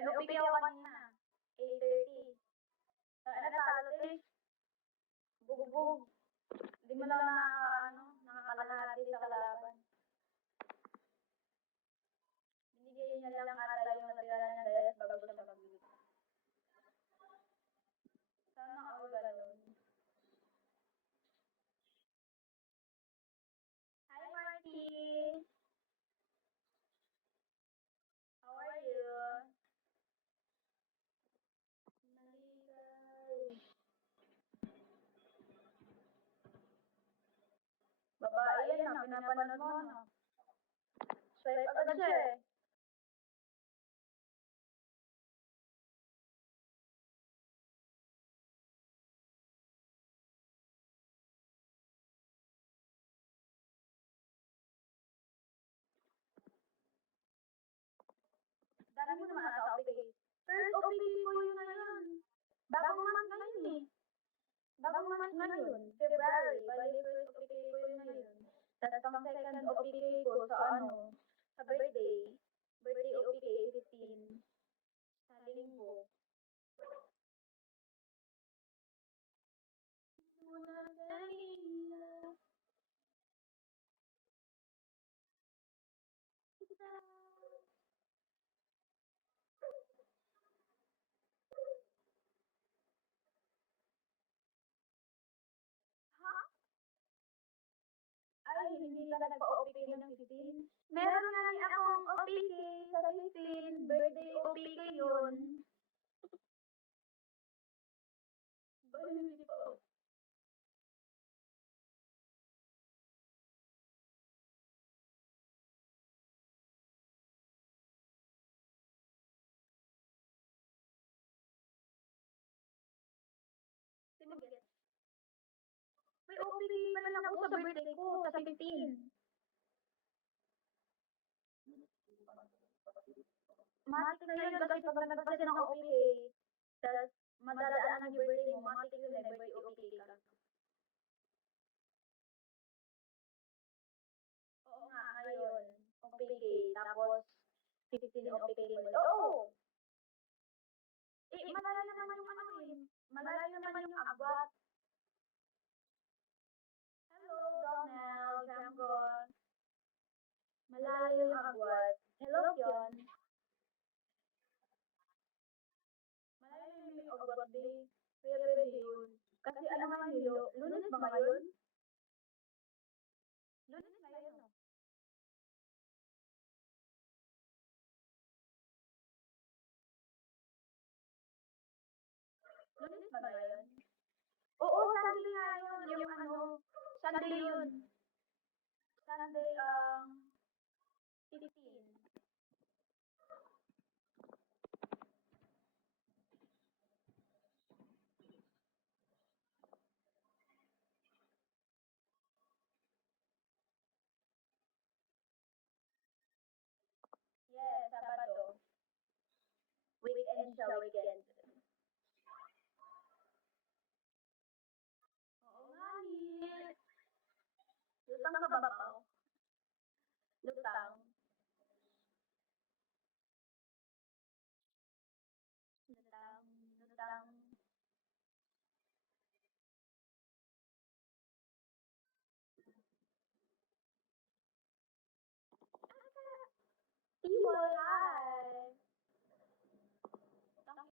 May OPK ako kanina. 8:30. Natalo eh. Bugbog. Hindi mo lang nakakalahati sa kalaban. Binigay niya lang ata yung natira niya dahil bago siya mag-lead. Sana all ganun. Hi Marty! How are you? Maligay. Babae yan na, pinapanood mo no? Swipe agad siya eh. Dami mo naman ata OPK. First OPK ko yun ngayon. Bagong month ngayon eh. Bagong month ngayon. February. Bali first OPK ko yun ngayon. Tapos pang second OPK ko sa birthday. Birthday OPK 15. Sa linggo. Ay, hindi ka nagpa-OPK ng 15? Meron nga ni akong OPK sa 15. Birthday OPK yun. Bali, hindi pa. Sino get? May OPK pa lang ako sa birthday ko, sa 15. Matik na yun kasi pag nagpasa ng OPK, tapos madadaan yung birthday mo, matik yun eh, birthday OPK ka. Oo nga, ngayon, OPK, tapos 15 OPK mo. Oo! Malayo naman yung malayo naman yung agwat. Hello, Donald, Jamgon. Malayo yung agwat. Hello, Kion. Malayo yung agwat, di. Kaya pwede yun. Kasi ano nga nilo, Lunes ba ngayon? Lunes ngayon, no? Lunes ba ngayon? Oo, Sunday nga yun. Yung Sunday yun. Sunday, 15. Yes, Sabado. Weekend siya, weekend. Oo nga, ni. Lutang ka ba